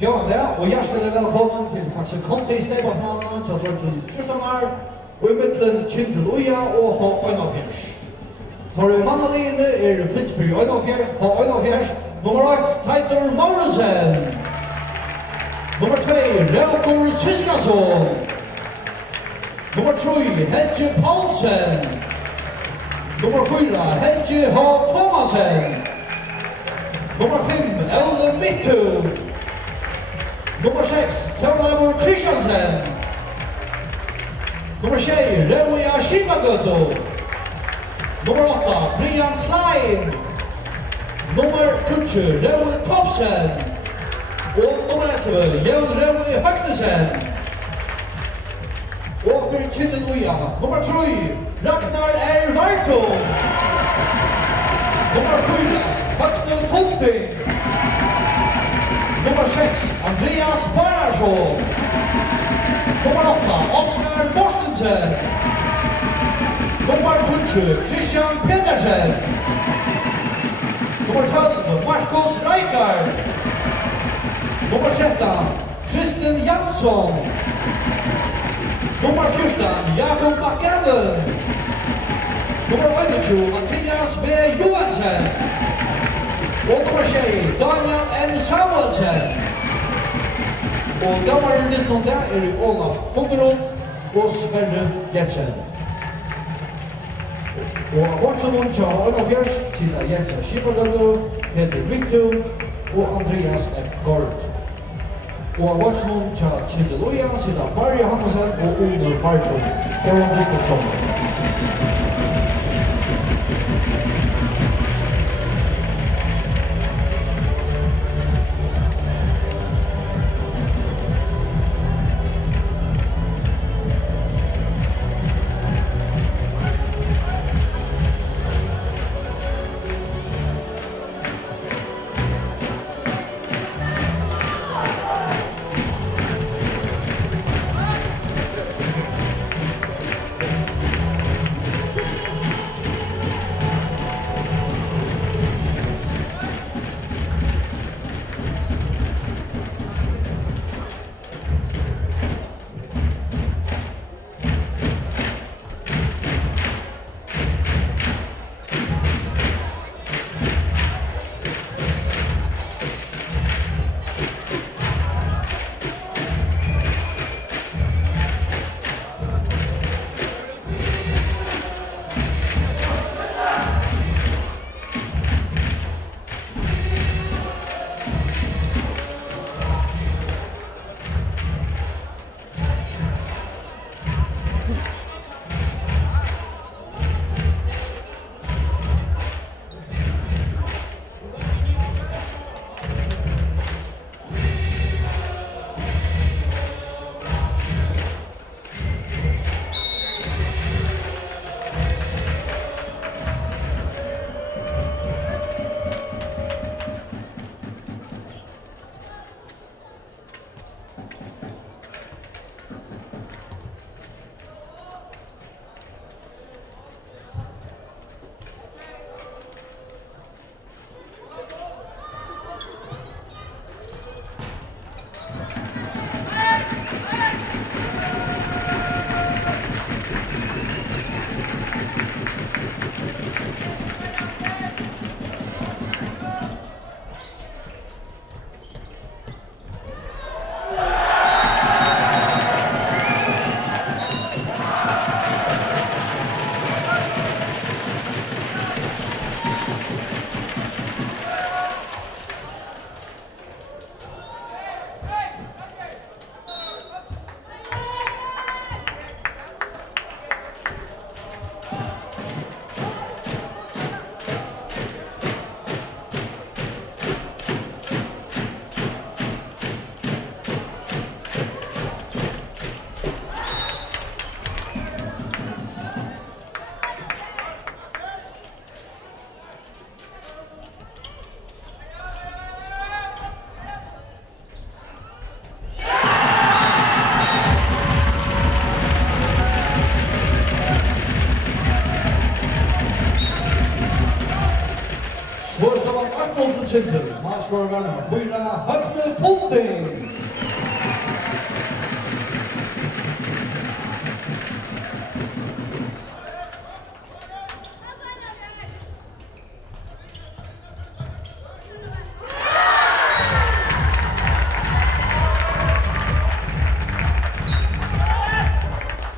Ja, og hjertelig velkommen til Faxe Conti i Sneibafanen, til George Fyrstanar, og i midtelen Kjindel Uja og H1fjers. For mannaliene først for H1fjers, nummer 8, Teitur Mauresen. Nummer 2, Raukur Syskason. Nummer 3, Helge Paulsen. Nummer 4, Helge H. Thomasen. Nummer 5, Ole Mittu. Nummer 6, Thorleifur Kristiansen. Nummer 6, Rauja Skipagøtu. Nummer 8, Brian Slein. Nummer 20, Raul Topsen. Og nummer 11, Jan Raui Høgnesen. Og for Kjindel Uja, nummer 3, Ragnar R. Vartum. Nummer 4, Høgnel Fonting. Nummer 6, Andreas Bararsson. Nummer 8, Oskar Morstensen. Nummer 20, Christian Pedersen. Nummer 12, Marcus Reikard. Nummer 13, Kristin Jansson. Nummer 14, Jakob McGavin. Nummer 21, Mathias B. Johansen. Og nummer 6, Daniel N. Samuelsen. Og dommeren nesten der Olaf Funderud og Sverre Jensen. Og vaktsonen til H1fjers sitter Jens Skipagøtu, Peter Mittu og Andreas F. Gord. Og vaktsonen til Kjindel Uja sitter Barry Hansen og Ole Barton. Foran distriktsonen. Center, målscorer nummer 4, Høgne Fonting.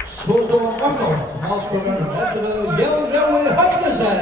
Så står Akkurat, målscorer nummer 11, Jan Røe Høgnesen.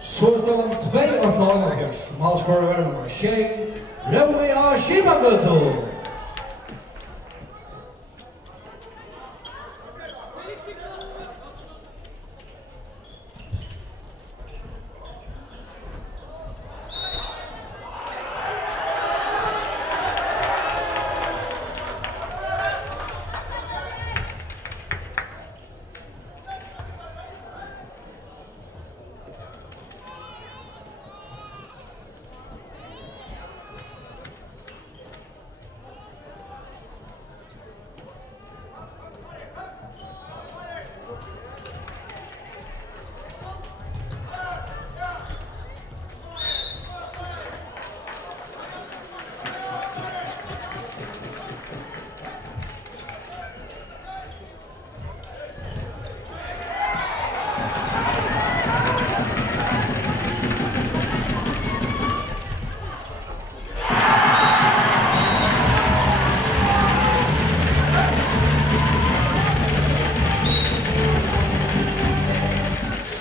Så står han 2-8, målscorer nummer 6, Røe Skibangøtu.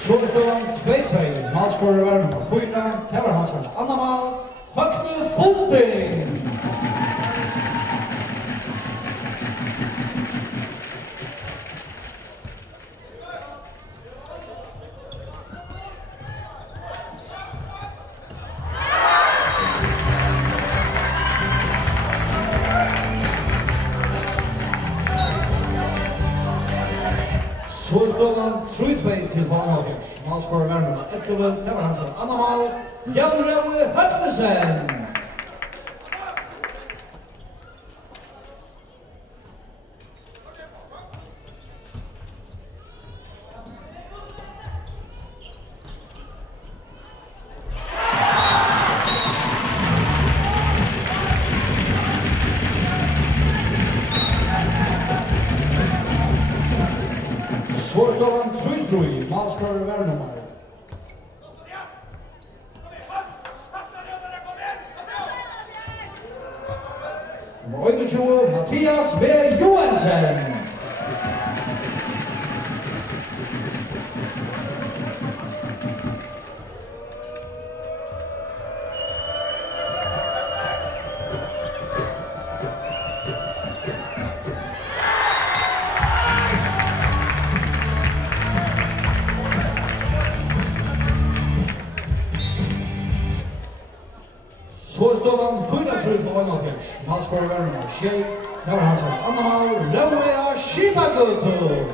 Så står han 2-2, målscorer nummer 4, det var hans andra mål, Høgne Fonting. Så står han 3-2 til Valnafjørs. Målscorer nummer 11, det var hans andra mål, Jan Røe Høgnesen. Så står han 3-3, målscorer nummer 21, Mathias V. Johansen. Så står han 4-2 3-41. Målskårer var nummer 6. Det var hans andre mål. Louia Shibagutu.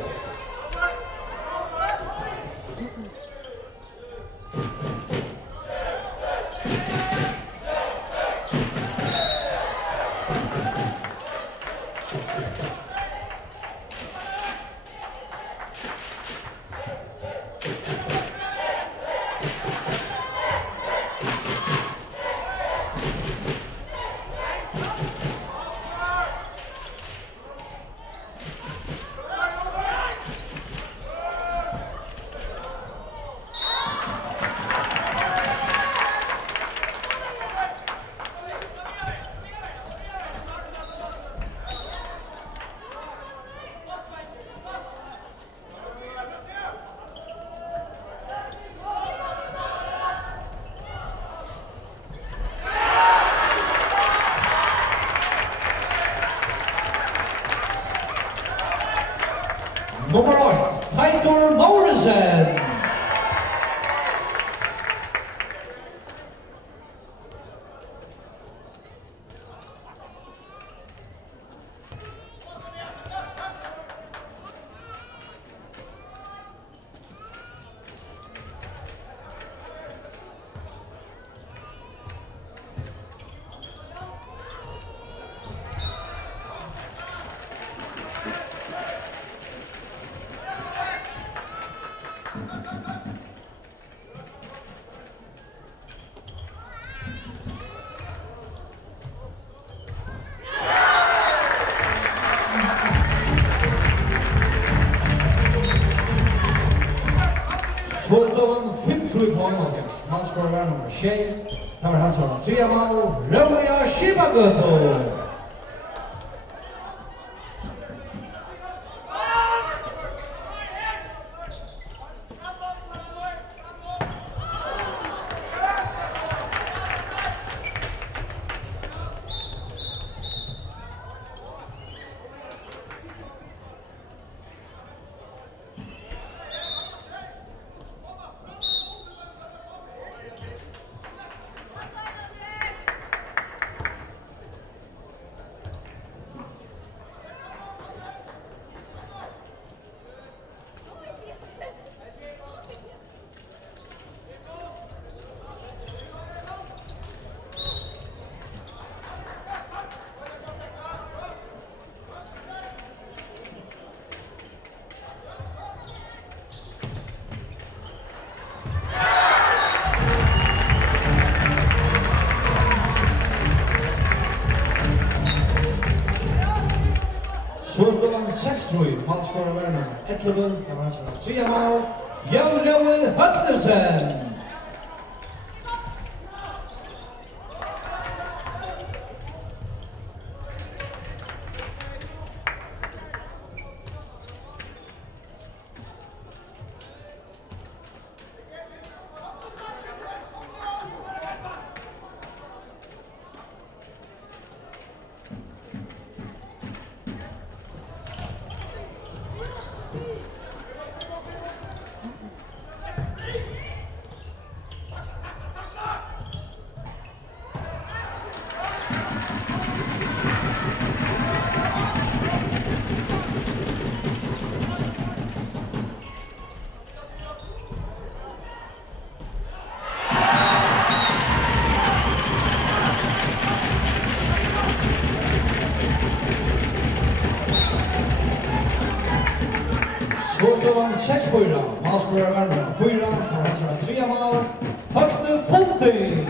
Nummer 8, Teitur Morrison. Svårstående 5-3-41. Målskårer var nummer 6. Det var hans tredje mål. Louia Shibagutu. Svårstående 6-3. Målskårer var nummer 11. Det var hans tredje mål. Jan Løve Høgnesen. Svårstående 6-4. Målskårer var nummer 4. Det var hans tredje mål. Høgne Fonting.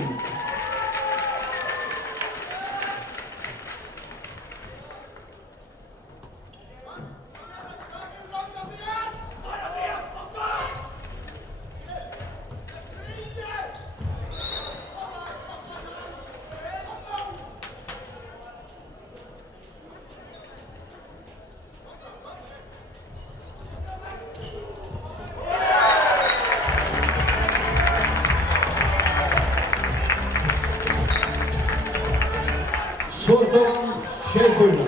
Svårstående 6-4.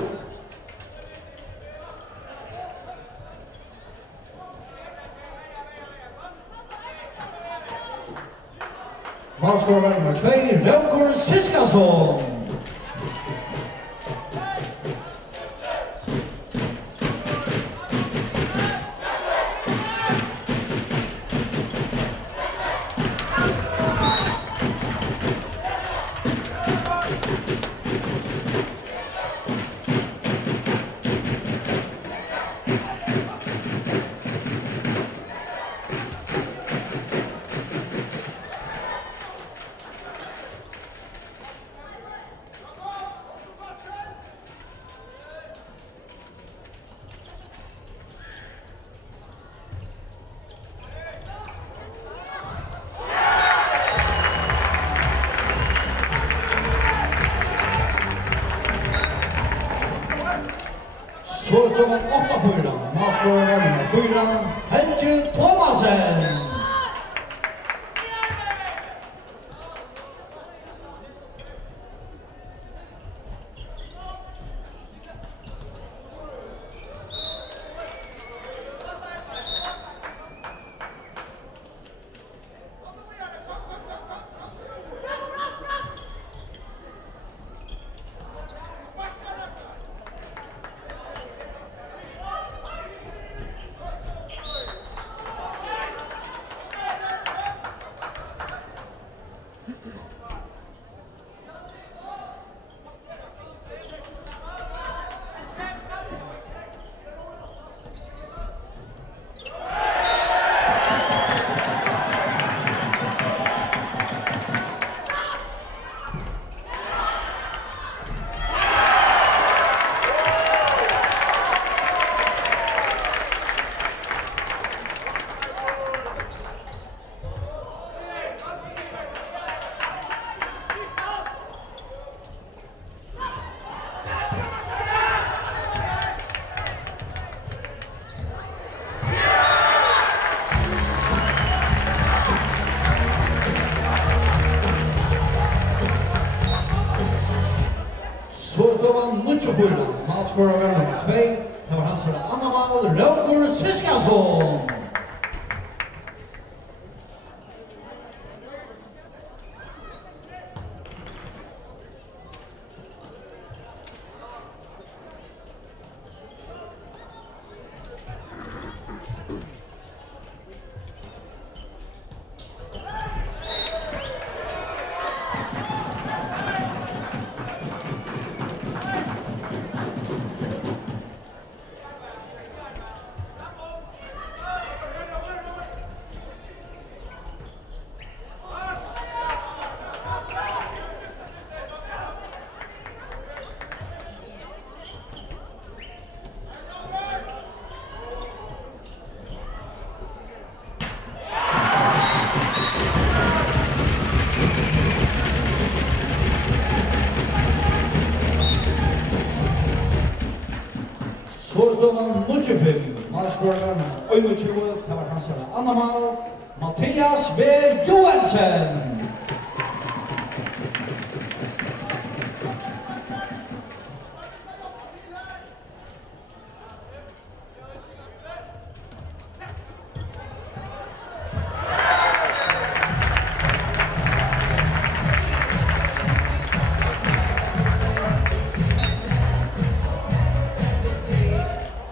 Målskårer var nummer 2, Raukur Siskason. Så står man 8-4. Målscorer nummer 4, Helge Thomasen. Så står man 9-4. Målscorer nummer 2, det var hans andra mål, Roger Siskansson. Så står man 9-5. Målscorer nummer 21, det var hans andra mål, Mathias B. Johansen.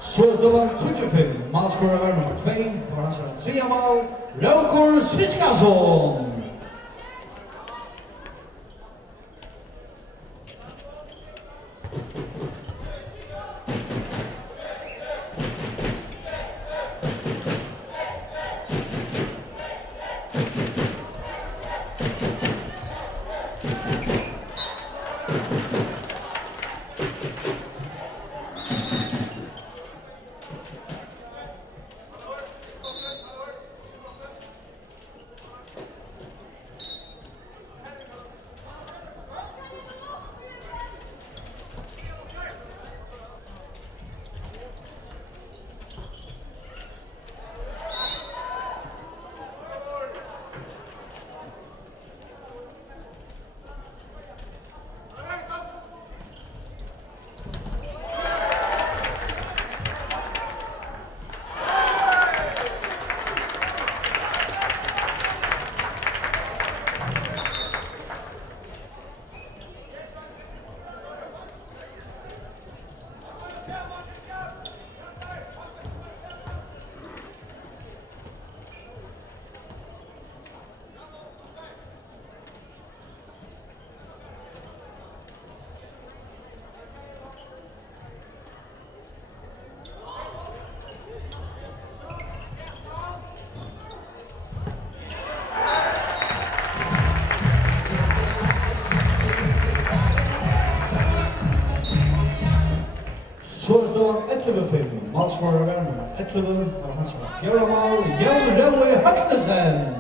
Så står man 25. Målscorer nummer 2, det var hans tredje mål, Roger Siskansson. Så står han 11-5. Målscorer nummer 11, det var hans fjärde mål, Jan Roe Hagnesen.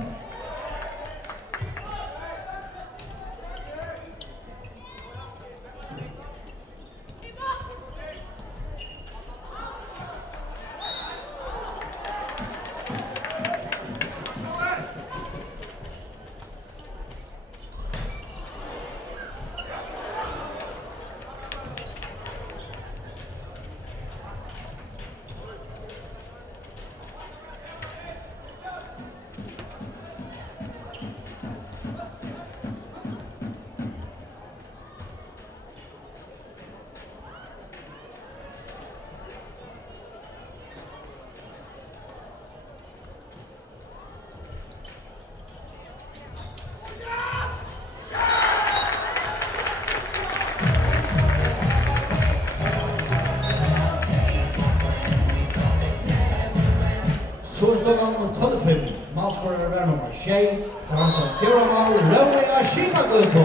Sjöstavan och 12-5. Målskorare var nummer 6. Karlsson 4 mål. Römliga Skipagöto.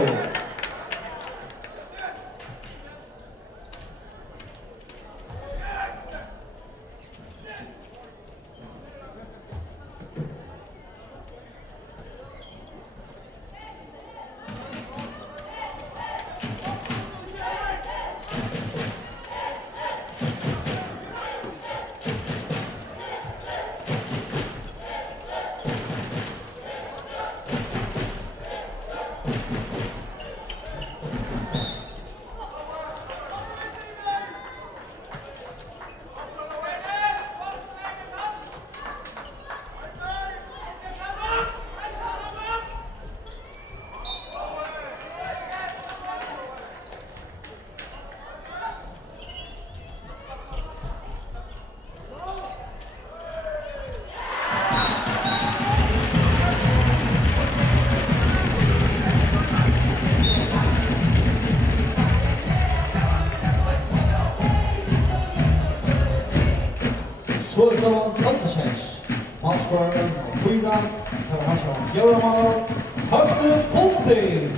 Sjöstavan 12-6. Målskorare nummer 4. Karlsson 4 mål. Högne Fonting.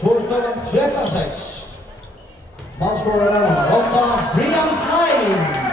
Voorstellen 2-6. Manscorer nummer 8, Brian Slime.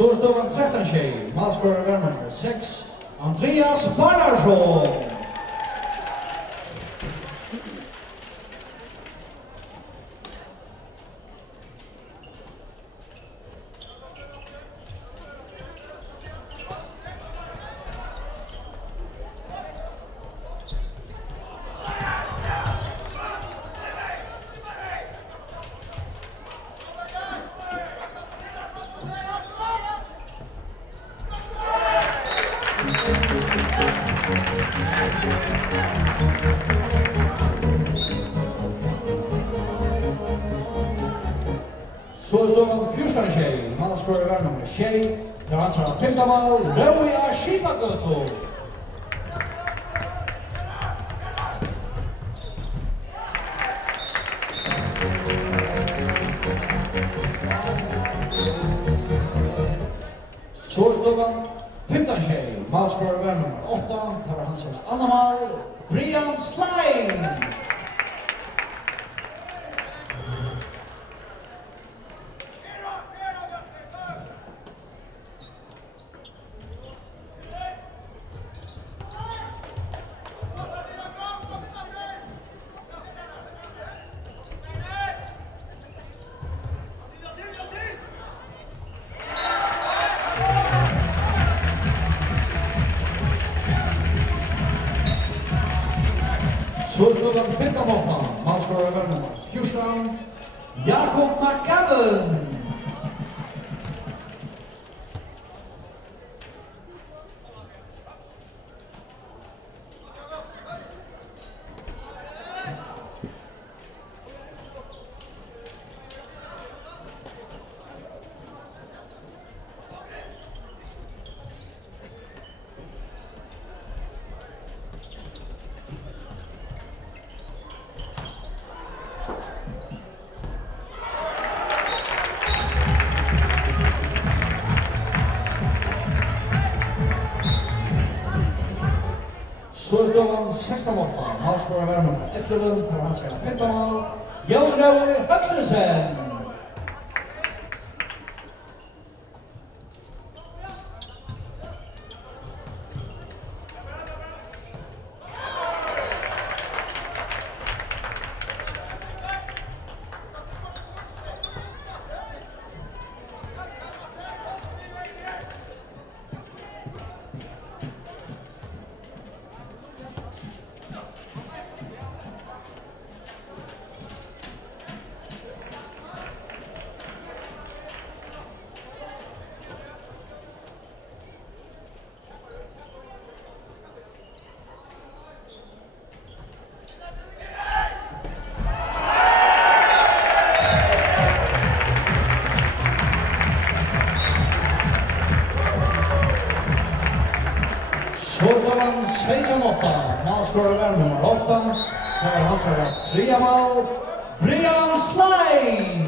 Voorstellen 2-6. Manscorer nummer 6, Andreas Barnarsson. Voorstellen 4-6. Manscorer nummer 6, de aanslag 20 maal, Reuja Shimagoto. Voorstellen 15. Manscorer nummer 8, de aanslag allemaal, Brian Slime. Voorstellen 20 nogmaals. Manscorer nummer 14, Jacob McCaben. Så står han 16-8. Målskårer var nummer 11, tar han seg 15 mål. Jon Raul Høgnesen. Så står han 16-8. Målskårer var nummer 8. Tar han seg 3 mål. Brian Slein.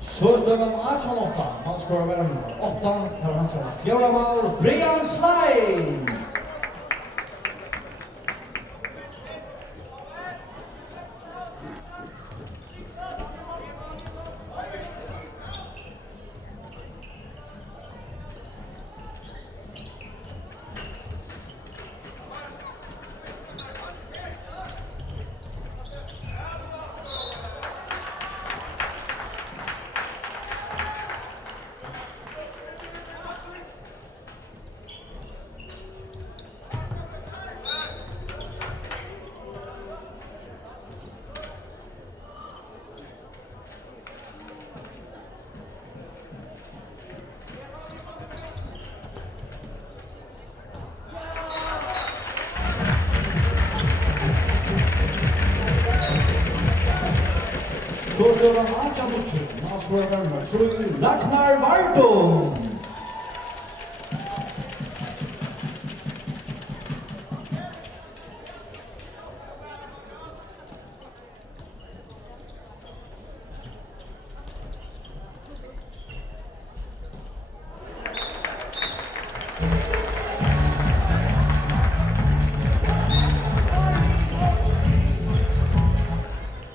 Så står han 18-8. Målskårer var nummer 8. Tar han seg 4 mål. Brian Slein. Så står han 18-8. Målskårer var nummer 7. Ragnar Vardum.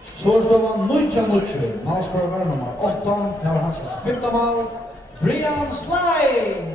Så står han 19-8. Målskårer var nummer 8. Tar han seg 15 mål. Brian Slein.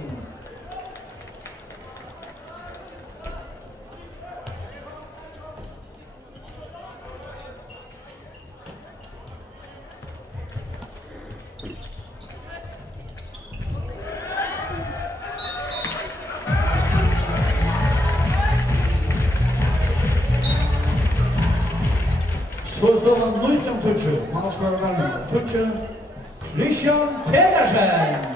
Så står han 19-8. Målskårer var nummer 12. Christian Pedersen.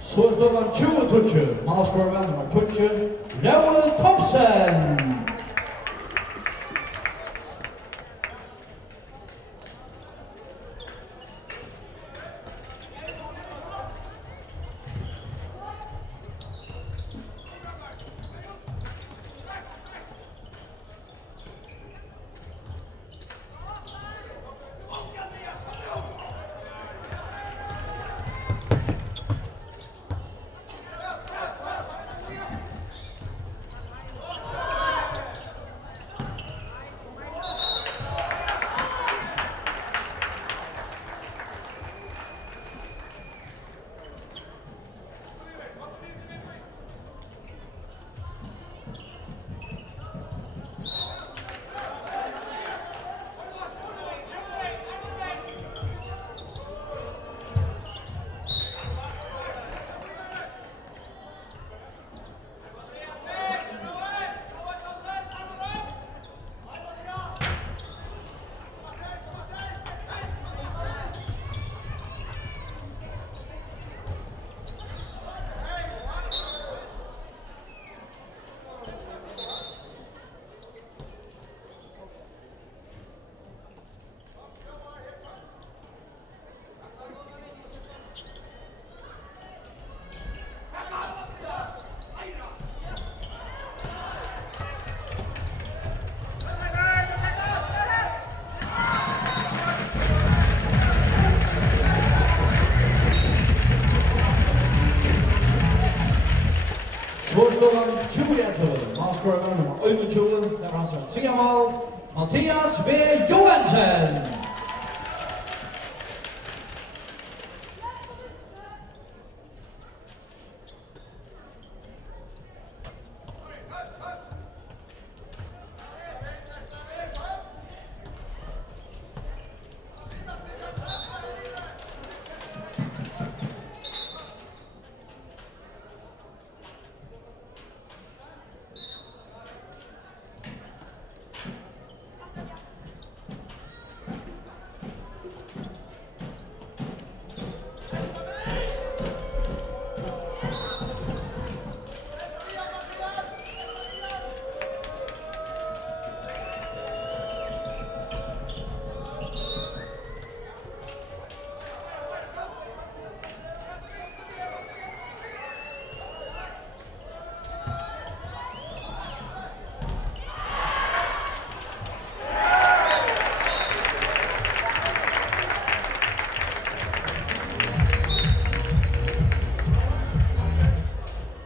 Så står han 20-8. Målskårer var nummer 12. Raul Thompson. Sjöstolan 20-11, maskåren nummer 21, der var så 10 mål, Mathias V. Johansen.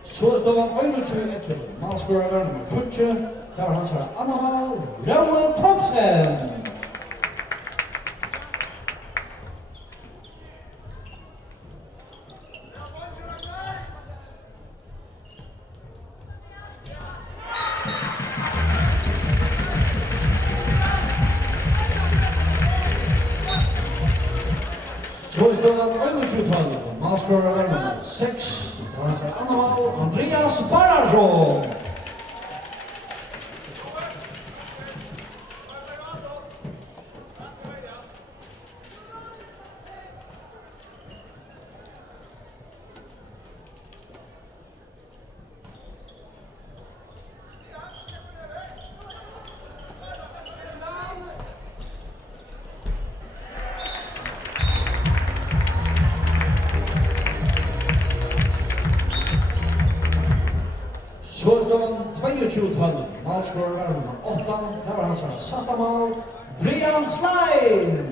Sjöstolan 21-11, maskåren nummer 20, der var hans andre mål, Rowan Thompson. Sjöstolan 21-12, maskåren nummer 6, der var hans andre mål, Andreas Barajon. Sjöstolan 22-12, maskåren nummer 8, der var hans satte mål, Brian Slein.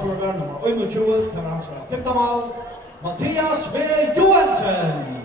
Malscorer nummer 21, kan han spela 15 mål. Mattias V. Johansen.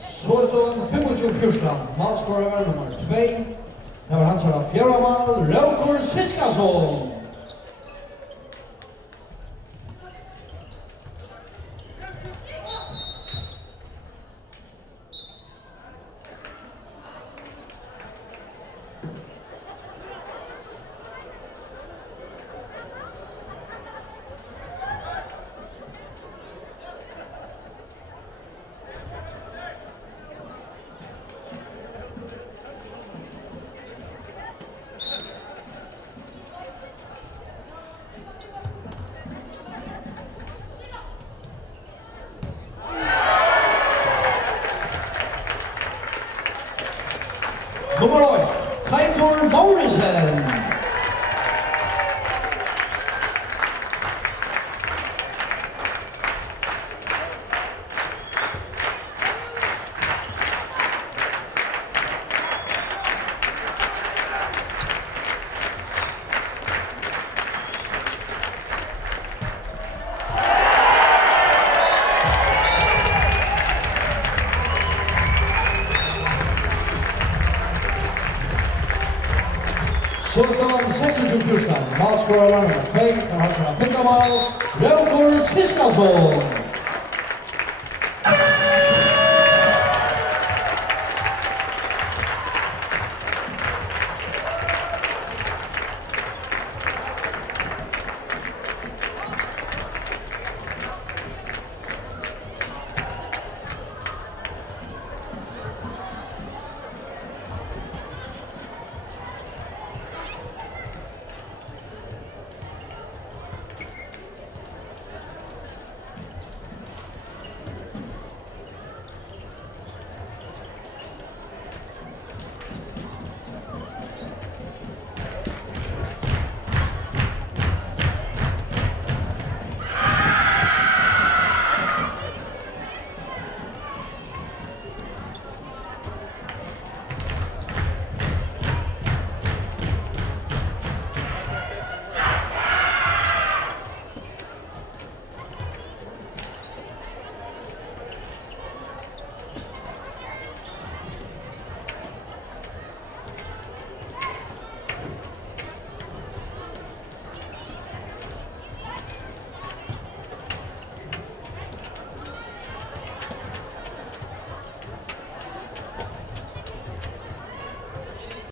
Så står den 25-14, Malscorer nummer 2. Det var hans fjärde mål, Raukur Siskason. Nummer 8, Keitor Morrison. Så står den 26-14, Malscorer nummer 2, kan han spela 15 mål, Raukur Siskason.